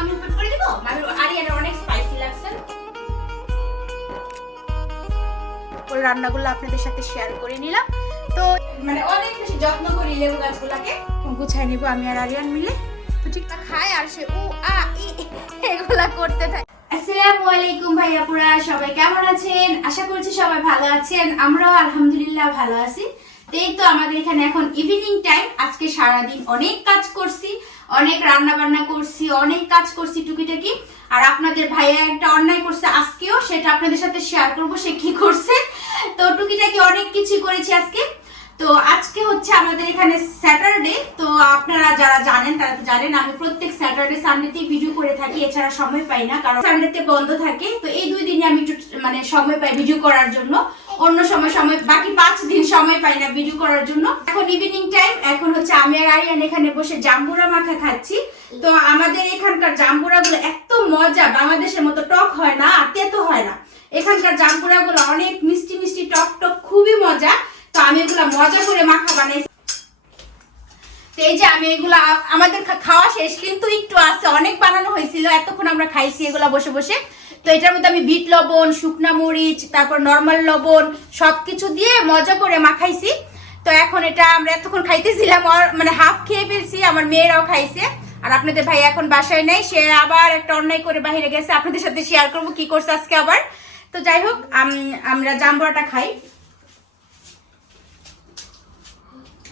আমি উপর করে দিব? অনেক স্পাইসি লাগছে। রান্নাগুলো আপনাদের সাথে শেয়ার করে নিলাম। তো মানে অনেক বেশি যত্ন করি লেবু গাছগুলোকে। গুছাই নিব আমি আর আরিয়ান মিলে। তো ঠিকঠাক খায় আর সে উ আ ই এগুলা করতে থাকে। আসসালামু আলাইকুম ভাইয়াপুরা সবাই কেমন আছেন? আশা করছি সবাই ভালো আছেন আমরাও আলহামদুলিল্লাহ ভালো আছি। তো এই তো আমাদের এখানে এখন ইভিনিং টাইম আজকে সারাদিন অনেক কাজ করছি। অনেক রান্না বান্না করছি, অনেক কাজ করছি টুকিটাকি। আর আপনাদের ভাইয়া একটা অন্যায় করছে আজকেও, সেটা আপনাদের সাথে শেয়ার করব, সে কি করছে। তো টুকিটাকি অনেক কিছু করেছি আজকে। তো আজকে হচ্ছে আমাদের এখানে স্যাটারডে তো আপনারা যারা জানেন, তারা তো জানেন, আমি প্রত্যেক স্যাটারডে সানডেতেই ভিডিও করে থাকি, এছাড়া সময় পাই না, কারণ সানডেতে বন্ধ থাকে। তো এই দুই দিনে আমি একটু মানে সময় পাই ভিডিও করার জন্য। অন্য সময় সময় বাকি পাঁচ দিন সময় পাই না ভিডিও করার জন্য। এখন ইভিনিং টাইম এখন হচ্ছে আমি আর আরিয়ান এখানে বসে জাম্বুরা মাখা খাচ্ছি। তো আমাদের এখানকার জাম্বুরা গুলো এত মজা, বাংলাদেশের মতো টক হয় না, আর হয় না। এখানকার জাম্বুরা গুলো অনেক মিষ্টি মিষ্টি, টক টক, খুবই মজা। তো আমি এগুলো মজা করে মাখা বানাই তো এই যে আমি এগুলা আমাদের খাওয়া শেষ, কিন্তু একটু আছে, অনেক বানানো হয়েছিল, এতক্ষণ আমরা খাইছি এগুলা বসে বসে। তো এটার মধ্যে আমি বিট লবণ, শুকনা মরিচ, তারপর নর্মাল লবণ সব কিছু দিয়ে মজা করে মাখাইছি। তো এখন এটা আমরা এতক্ষণ খাইতেছিলাম মানে হাফ খেয়ে ফেলছি, আমার মেয়েরাও খাইছে। আর আপনাদের ভাই এখন বাসায় নেই, সে আবার একটা অন্যায় করে বাইরে গেছে, আপনাদের সাথে শেয়ার করব কি করছে আজকে আবার। তো যাই হোক আমরা জাম্বুরাটা খাই।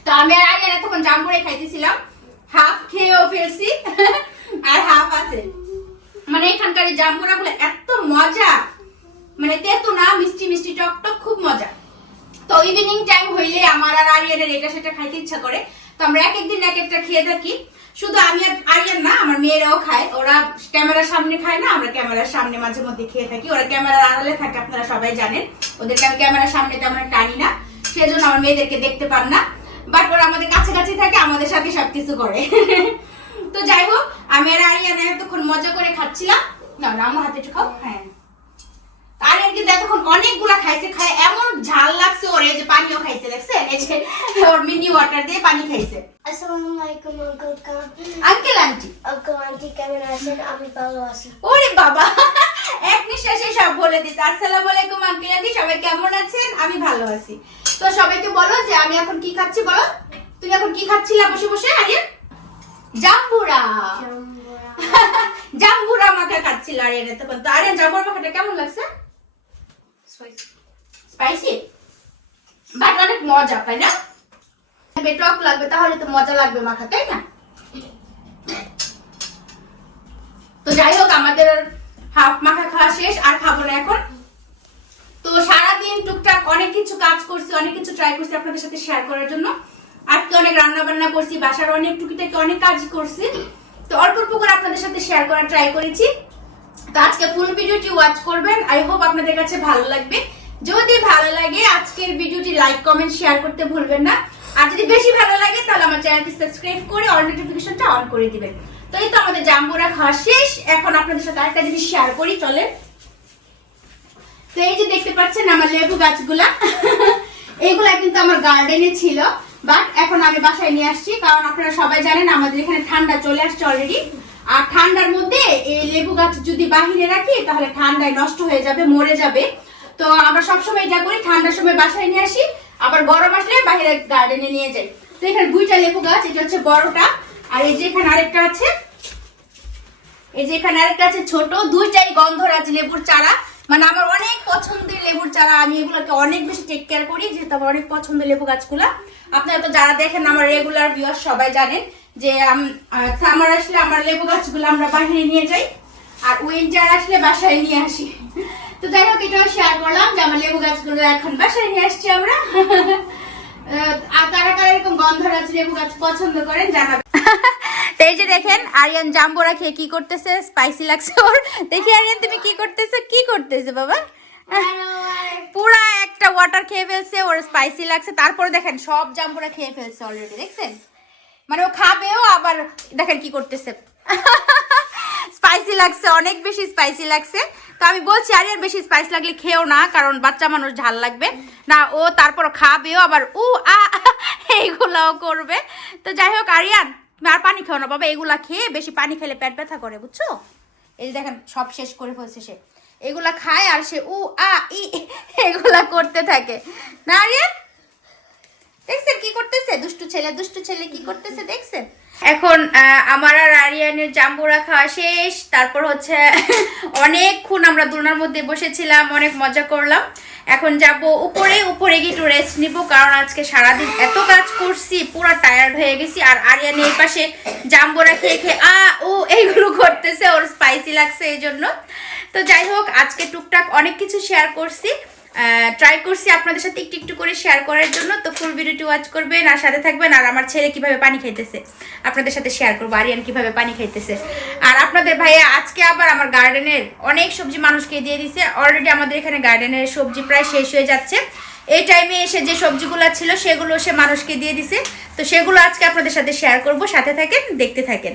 তো আমি আর আগে এতক্ষণ জাম্বুরাই খাইতেছিলাম। হাফ খেয়েও ফেলছি, আর হাফ আছে। মানে এখানকার এই জাম্বুরা গুলো এত মজা। মানে তেতো না, মিষ্টি মিষ্টি, টক টক, খুব মজা। তো ইভিনিং টাইম হইলে আমার আর আরিয়ানের এটা সেটা খাইতে ইচ্ছা করে। তো আমরা এক একদিন এক একটা খেয়ে থাকি। শুধু আমি আর আরিয়ান না, আমার মেয়েরাও খায়। ওরা ক্যামেরার সামনে খায় না, আমরা ক্যামেরার সামনে মাঝে মধ্যে খেয়ে থাকি। ওরা ক্যামেরার আড়ালে থাকে, আপনারা সবাই জানেন। ওদেরকে আমি ক্যামেরার সামনে তেমন টানি না। সেজন্য আমার মেয়েদেরকে দেখতে পান না। বাট ওরা আমাদের কাছাকাছি থাকে, আমাদের সাথে সবকিছু করে। আরিয়ান এতক্ষণ মজা করে খাচ্ছিলাম। না আমার হাতে একটু খাও। হ্যাঁ। আরিয়ান কিন্তু এতক্ষণ অনেকগুলা খাইছে খায় এমন ঝাল লাগছে ওর এই যে পানিও খাইছে দেখছেন? এই যে ওর মিনি ওয়াটার দিয়ে পানি খাইছে। আসসালামু আলাইকুম uncle uncle aunty uncle aunty কেমন আছেন? আমি ভালো আছি। ওরে বাবা এক নিঃশ্বাসে সব বলে দিচ্ছে আসসালামু আলাইকুম আঙ্কেল আন্টি সবাই কেমন আছেন? আমি ভালো আছি। তো সবাইকে বলো যে আমি এখন কি খাচ্ছি বলো? তুমি এখন কি খাচ্ছিলা? বসে বসে আরিয়ান? জাম্বুরা। জাম্বুরা মাখা খাচ্ছিল আরিয়ান এতক্ষণ তো। আরিয়ান জাম্বুরা মাখাটা কেমন লাগছে? স্পাইসি বাট অনেক মজা, তাই না? টক লাগবে, তাহলে তো মজা লাগবে মাখা, তাই না? তো যাই হোক, আমাদের হাফ মাখা খাওয়া শেষ, আর খাব না এখন। তো সারাদিন টুকটাক অনেক কিছু কাজ করছি, অনেক কিছু ট্রাই করছি আপনাদের সাথে শেয়ার করার জন্য। আজকে অনেক রান্না বান্না করছি, বাসার অনেক টুকিটাকি অনেক কাজ করছি। তো অল্প অল্প করে আপনাদের সাথে শেয়ার করার ট্রাই করেছি। তো আজকে ফুল ভিডিওটি ওয়াচ করবেন। আই হোপ আপনাদের কাছে ভালো লাগবে। যদি ভালো লাগে, আজকের ভিডিওটি লাইক কমেন্ট শেয়ার করতে ভুলবেন না। আর যদি বেশি ভালো লাগে, তাহলে আমার চ্যানেলটি সাবস্ক্রাইব করে অল নোটিফিকেশনটা অন করে দিবেন। তো এই তো আমাদের জাম্বুরা খাওয়া শেষ। এখন আপনাদের সাথে আরেকটা জিনিস শেয়ার করি চলে তো এই যে দেখতে পাচ্ছেন আমার লেবু গাছগুলা। এইগুলা কিন্তু আমার গার্ডেনে ছিল। বাট এখন আমি বাসায় নিয়ে আসছি, কারণ আপনারা সবাই জানেন আমাদের এখানে ঠান্ডা চলে আসছে অলরেডি আর ঠান্ডার মধ্যে এই লেবু গাছ যদি বাহিরে রাখি, তাহলে ঠান্ডায় নষ্ট হয়ে যাবে, মরে যাবে। তো আমরা সবসময় এটা করি, ঠান্ডার সময় বাসায় নিয়ে আসি। আবার গরম আসলে বাইরে গার্ডেনে নিয়ে যাই। তো এখানে দুইটা লেবু গাছ, এটা হচ্ছে বড়টা, আর এই যে এখানে আরেকটা আছে। এই যে এখানে আরেকটা আছে ছোট, দুইটাই গন্ধরাজ লেবুর চারা। মানে আমার অনেক পছন্দের লেবুর চারা, আমি এগুলোকে অনেক বেশি টেক কেয়ার করি, যেহেতু আমার অনেক পছন্দের লেবু গাছগুলা। আপনারা তো যারা দেখেন, আমার রেগুলার ভিউয়ার সবাই জানেন যে সামার আসলে আমার লেবু গাছগুলো আমরা বাইরে নিয়ে যাই, আর উইন্টার আসলে বাসায় নিয়ে আসি। তো যাই হোক, এটাও শেয়ার করলাম যে আমার লেবু গাছগুলো এখন বাসায় নিয়ে আসছি আমরা। আর কারা কারা এরকম গন্ধরাজ লেবু গাছ পছন্দ করেন, জানাবেন। এই যে দেখেন, আরিয়ান জাম্বুরা খেয়ে কি করতেছে? স্পাইসি লাগছে ওর। দেখি আরিয়ান, তুমি কি করতেছো? কি করতেছে বাবা? পুরা একটা ওয়াটার খেয়ে ফেলছে, ওর স্পাইসি লাগছে। তারপরে দেখেন, সব জাম্বুরা খেয়ে ফেলছে অলরেডি দেখছেন? মানে ও খাবেও, আবার দেখেন কি করতেছে। স্পাইসি লাগছে, অনেক বেশি স্পাইসি লাগছে। তো আমি বলছি আরিয়ার বেশি স্পাইস লাগলে খেও না, কারণ বাচ্চা মানুষ ঝাল লাগবে। না, ও তারপর খাবেও, আবার উ, আ, এইগুলাও করবে। তো যাই হোক, আরিয়ান, তুমি আর পানি খাও না, বাবা, এগুলা খেয়ে বেশি পানি খেলে পেট ব্যথা করে, বুঝছ? এই যে দেখেন, সব শেষ করে ফেলছে সে। এগুলা খায় আর সে উ, আ, ই, এগুলা করতে থাকে। না, আরিয়ান? দেখছেন কি করতেছে? দুষ্টু ছেলে দুষ্টু ছেলে কি করতেছে দেখছেন? এখন আমার আর আরিয়ানের জাম্বুরা খাওয়া শেষ। তারপর হচ্ছে অনেকক্ষণ আমরা দোলনার মধ্যে বসেছিলাম, অনেক মজা করলাম। এখন যাব উপরে উপরে গিয়ে একটু রেস্ট নিব, কারণ আজকে সারাদিন এত কাজ করছি, পুরো টায়ার্ড হয়ে গেছি। আর আরিয়ান এই পাশে জাম্বুরা খেয়ে খেয়ে, আ, ও, এইগুলো করতেছে, ওর স্পাইসি লাগছে এই জন্য। তো যাই হোক, আজকে টুকটাক অনেক কিছু শেয়ার করছি। ট্রাই করছি আপনাদের সাথে একটু একটু করে শেয়ার করার জন্য। তো ফুল ভিডিওটি ওয়াচ করবেন, আর সাথে থাকবেন, আর আমার ছেলে কীভাবে পানি খাইতেছে। আপনাদের সাথে শেয়ার করব, আরিয়ান কীভাবে পানি খাইতেছে। আর আপনাদের ভাইয়া, আজকে আবার আমার গার্ডেনের অনেক সবজি মানুষকে দিয়ে দিছে। অলরেডি আমাদের এখানে গার্ডেনের সবজি প্রায় শেষ হয়ে যাচ্ছে। এই টাইমে এসে যে সবজিগুলো ছিল, সেগুলো সে মানুষকে দিয়ে দিছে। তো সেগুলো আজকে আপনাদের সাথে শেয়ার করব, সাথে থাকেন, দেখতে থাকেন।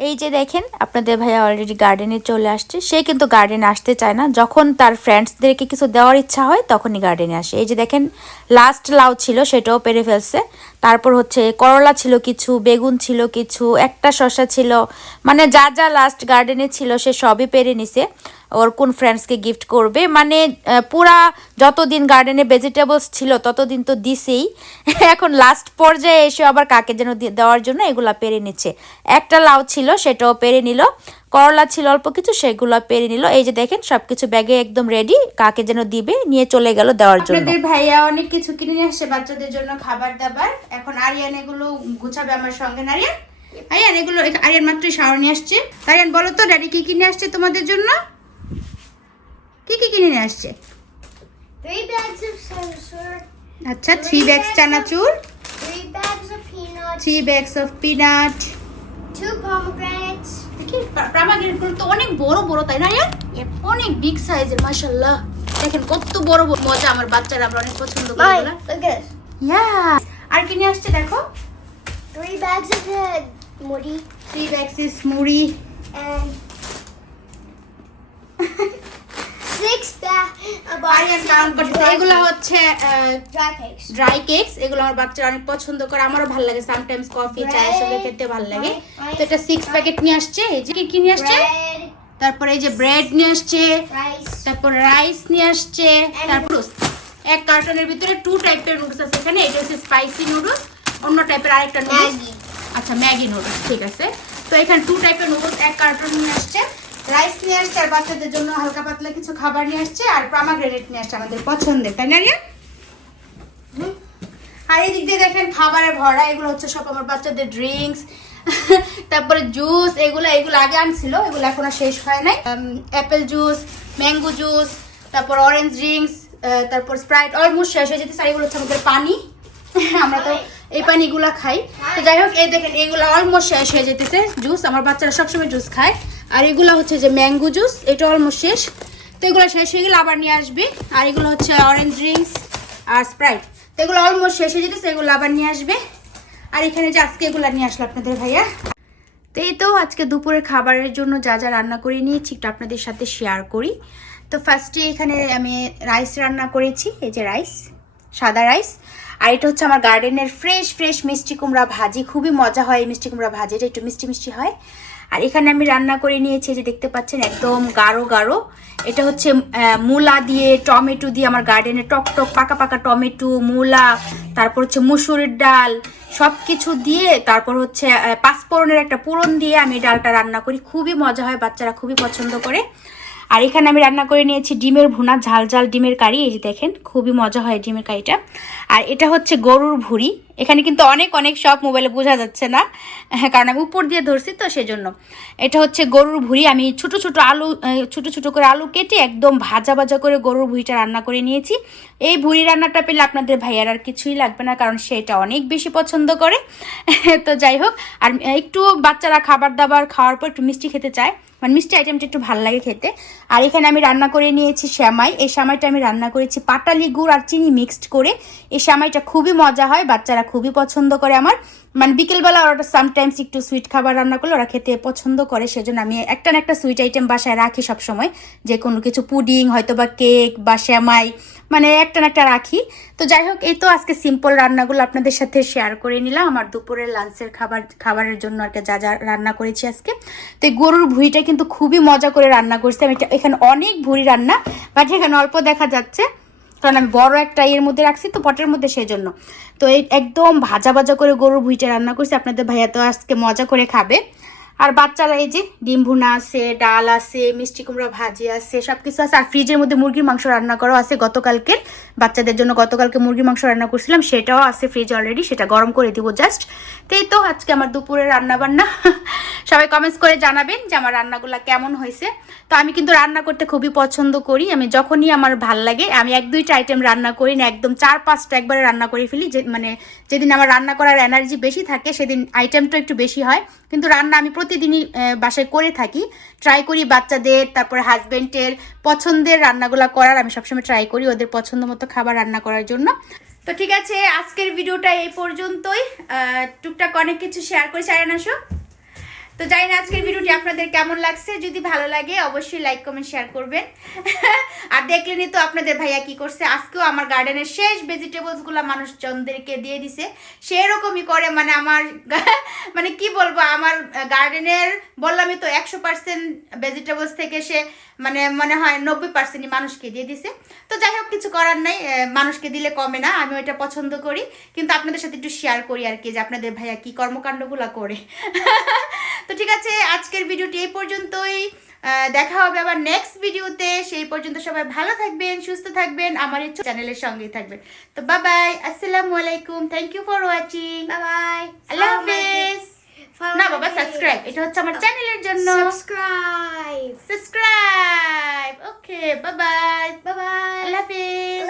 এই যে দেখেন, আপনাদের ভাইয়া অলরেডি গার্ডেনে চলে আসছে। সে কিন্তু গার্ডেনে আসতে চায় না। যখন তার ফ্রেন্ডসদেরকে কিছু দেওয়ার ইচ্ছা হয়, তখনই গার্ডেনে আসে। এই যে দেখেন লাস্ট লাউ ছিল, সেটাও পেরে ফেলছে। তারপর হচ্ছে করলা ছিল কিছু, বেগুন ছিল কিছু, একটা শসা ছিল। মানে যা যা লাস্ট গার্ডেনে ছিল সে সবই পেরে নিছে। ওর কোন ফ্রেন্ডসকে গিফট করবে? মানে পুরা যতদিন গার্ডেনে ভেজিটেবলস ছিল ততদিন তো দিছেই। এখন লাস্ট পর্যায়ে এসে আবার কাকে যেন দেওয়ার জন্য এগুলা পেরে নিচ্ছে। একটা লাউ ছিল সেটাও পেরে নিল। করলা ছিল অল্প কিছু সেগুলো পেরে নিল। এই যে দেখেন সবকিছু ব্যাগে একদম রেডি কাকে যেন দিবে নিয়ে চলে গেল দেওয়ার জন্য। আপনাদের ভাইয়া অনেক কিছু কিনে নিয়ে আসছে বাচ্চাদের জন্য খাবার দাবার। এখন আরিয়ান এগুলো গুছাবে আমার সঙ্গে। আরিয়ান আরিয়ান এগুলো আরিয়ান মাত্রই শাওয়ার নিয়ে আসছে। আরিয়ান বলো তো ড্যাডি কি কিনে আসছে তোমাদের জন্য? কি কি কিনে নিয়ে আসছে? Three bags of sensor, আচ্ছা থ্রি ব্যাগস চানাচুর। Three bags of peanuts, three bags of peanut two pomegranates. প্রামাগেটগুলো তো অনেক বড় বড় তাই না অনেক বিগ সাইজের মাশাল্লাহ দেখেন কত বড় বড় মজা আমার বাচ্চারা আমরা অনেক পছন্দ করি. Yeah. আর কি নিয়ে আসছে দেখো? Three bags of the three bags is মুড়ি। And এগুলো হচ্ছে ড্রাই কেকস এগুলো আমার বাচ্চারা অনেক পছন্দ করে আমারও ভালো লাগে সামটাইমস কফি চায়ের সাথে খেতে ভালো লাগে। তো এটা সিক্স প্যাকেট নিয়ে আসছে এই যে কি কি নিয়ে আসছে? তারপরে এই যে ব্রেড নিয়ে আসছে তারপর রাইস নিয়ে আসছে তারপর এক কার্টনের ভিতরে টু টাইপের নুডলস আছে এখানে এটা হচ্ছে স্পাইসি নুডলস অন্য টাইপের আরেকটা নুডলস আচ্ছা ম্যাগি নুডলস ঠিক আছে। তো এখানে টু টাইপের নুডলস এক কার্টন নিয়ে আসছে। রাইস নিয়ে আসছে আর বাচ্চাদের জন্য হালকা পাতলা কিছু খাবার নিয়ে আসছে আর পামাগ্রেনেট নিয়ে আসছে আমাদের পছন্দের, তাই না। আর এই দিক দিয়ে দেখেন খাবারের ভরা, এগুলো হচ্ছে সব আমার বাচ্চাদের ড্রিঙ্কস তারপরে জুস এগুলো এগুলো আগে আনছিল, এগুলো এখন শেষ হয় নাই। অ্যাপেল জুস ম্যাঙ্গো জুস তারপর অরেঞ্জ ড্রিঙ্কস তারপর স্প্রাইট অলমোস্ট শেষ হয়ে যেতেছে আর এগুলো হচ্ছে আমাদের পানি। আমরা তো এই পানিগুলা খাই। তো যাই হোক, এই দেখেন, এগুলো অলমোস্ট শেষ হয়ে যেতেছে। জুস আমার বাচ্চারা সবসময় জুস খায়। আর এগুলো হচ্ছে যে ম্যাঙ্গো জুস, এটা অলমোস্ট শেষ। তো এগুলো শেষ হয়ে গেলে আবার নিয়ে আসবে। আর এগুলো হচ্ছে অরেঞ্জ ড্রিঙ্কস আর স্প্রাইট তো এগুলো অলমোস্ট শেষ হয়ে যেতেছে, এগুলো আবার নিয়ে আসবে। আর এখানে যে আজকে এগুলো নিয়ে আসলো আপনাদের ভাইয়া। তো এই তো আজকে দুপুরের খাবারের জন্য যা যা রান্না করে নিয়েছি, একটু আপনাদের সাথে শেয়ার করি। তো ফার্স্টে এখানে আমি রাইস রান্না করেছি, এই যে রাইস সাদা রাইস আর এটা হচ্ছে আমার গার্ডেনের ফ্রেশ ফ্রেশ মিষ্টি কুমড়া ভাজি। খুবই মজা হয় এই মিষ্টি কুমড়া ভাজি, এটা একটু মিষ্টি মিষ্টি হয়। আর এখানে আমি রান্না করে নিয়েছি যে দেখতে পাচ্ছেন, একদম গাঢ় গাঢ়। এটা হচ্ছে মূলা দিয়ে, টমেটো দিয়ে আমার গার্ডেনে টকটক টক, পাকা পাকা টমেটো, মূলা, তারপর হচ্ছে মুসুরের ডাল সব কিছু দিয়ে তারপর হচ্ছে পাঁচপোড়নের একটা পুরন দিয়ে আমি ডালটা রান্না করি। খুবই মজা হয়, বাচ্চারা খুবই পছন্দ করে। আর এখানে আমি রান্না করে নিয়েছি ডিমের ভুনা ঝাল ঝাল ডিমের কারি এই যে দেখেন খুবই মজা হয় ডিমের কারিটা। আর এটা হচ্ছে গরুর ভুড়ি। এখানে কিন্তু অনেক অনেক সব মোবাইলে বোঝা যাচ্ছে না হ্যাঁ, কারণ আমি উপর দিয়ে ধরছি তো সেজন্য। এটা হচ্ছে গরুর ভুড়ি। আমি ছোট ছোট আলু ছোট ছোট করে আলু কেটে একদম ভাজা ভাজা করে গরুর ভুড়িটা রান্না করে নিয়েছি। এই ভুড়ি রান্নাটা পেলে আপনাদের ভাইয়ার আর কিছুই লাগবে না কারণ সে এটা অনেক বেশি পছন্দ করে। তো যাই হোক আর একটু বাচ্চারা খাবার দাবার খাওয়ার পর একটু মিষ্টি খেতে চায়। মানে মিষ্টি আইটেমটা একটু ভালো লাগে খেতে। আর এখানে আমি রান্না করে নিয়েছি শ্যামাই। এই শ্যামাইটা আমি রান্না করেছি পাটালি গুড় আর চিনি মিক্সড করে। এই শ্যামাইটা খুবই মজা হয়, বাচ্চারা খুবই পছন্দ করে আমার। মানে বিকেলবেলা ওরা সামটাইমস একটু সুইট খাবার রান্না করলে ওরা খেতে পছন্দ করে, সেজন্য আমি একটা না একটা সুইট আইটেম বাসায় রাখি সবসময়। যে কোনো কিছু পুডিং হয়তো বা কেক বা শ্যামাই। মানে একটা না একটা রাখি। তো যাই হোক, এই তো আজকে সিম্পল রান্নাগুলো আপনাদের সাথে শেয়ার করে নিলাম। আমার দুপুরের লাঞ্চের খাবার, খাবারের জন্য আর কি যা যা রান্না করেছি আজকে। তো এই গরুর ভুঁড়িটা কিন্তু খুবই মজা করে রান্না করছি। আমি এখানে অনেক ভুঁড়ি রান্না বাট এখানে অল্প দেখা যাচ্ছে। কারণ আমি বড় একটা এর মধ্যে রাখছি তো পটের মধ্যে সেই জন্য তো এই একদম ভাজা ভাজা করে গরুর ভুঁইটা রান্না করছি। আপনাদের ভাইয়া তো আজকে মজা করে খাবে। আর বাচ্চারা এই যে ডিম ভুনা আছে, ডাল আছে, মিষ্টি কুমড়া ভাজি আছে সব কিছু আছে। আর ফ্রিজের মধ্যে মুরগির মাংস রান্না করা আছে। গতকালকে বাচ্চাদের জন্য গতকালকে মুরগির মাংস রান্না করছিলাম, সেটাও আছে ফ্রিজ অলরেডি সেটা গরম করে দিব জাস্ট তো এই তো আজকে আমার দুপুরে রান্না বান্না সবাই কমেন্টস করে জানাবেন যে আমার রান্নাগুলো কেমন হয়েছে। তো আমি কিন্তু রান্না করতে খুবই পছন্দ করি। আমি যখনই আমার ভালো লাগে, আমি এক দুইটা আইটেম রান্না করি না, একদম চার পাঁচটা একবারে রান্না করে ফেলি। যে মানে যেদিন আমার রান্না করার এনার্জি বেশি থাকে, সেদিন আইটেমটা একটু বেশি হয়। কিন্তু রান্না আমি প্রতিদিনই বাসায় করে থাকি। ট্রাই করি বাচ্চাদের, তারপরে হাজব্যান্ডের পছন্দের রান্নাগুলো করার। আমি সবসময় ট্রাই করি ওদের পছন্দ মতো খাবার রান্না করার জন্য। তো ঠিক আছে, আজকের ভিডিওটা এই পর্যন্তই। টুকটাক অনেক কিছু শেয়ার করে চাই আসো। তো জানি না আজকের ভিডিওটি আপনাদের কেমন লাগছে। যদি ভালো লাগে, অবশ্যই লাইক কমেন্ট শেয়ার করবেন। আর দেখলেনই তো আপনাদের ভাইয়া কি করছে। আজকেও আমার গার্ডেনের শেষ ভেজিটেবলসগুলো মানুষজনদেরকে দিয়ে দিছে। সেরকমই করে মানে আমার মানে কি বলব, আমার গার্ডেনের বললামই তো একশো পার্সেন্ট ভেজিটেবলস থেকে সে মানে মনে হয় নব্বই পার্সেন্টই মানুষকে দিয়ে দিছে। তো যাই হোক কিছু করার নাই মানুষকে দিলে কমে না আমি ওইটা পছন্দ করি। কিন্তু আপনাদের সাথে একটু শেয়ার করি আর কি যে আপনাদের ভাইয়া কি কর্মকাণ্ডগুলো করে। তো ঠিক আছে আজকের ভিডিওটি এই পর্যন্তই। দেখা হবে আবার নেক্সট ভিডিওতে। সেই পর্যন্ত সবাই ভালো থাকবেন সুস্থ থাকবেন আমার এই চ্যানেলের সঙ্গেই থাকবেন। তো বাই বাই আসসালামু আলাইকুম thank you for watching bye. আল্লাহ হাফেজ। না বাবা সাবস্ক্রাইব এটা হচ্ছে আমার চ্যানেলের জন্য। Subscribe subscribe okay bye bye Bye bye. আল্লাহ হাফেজ.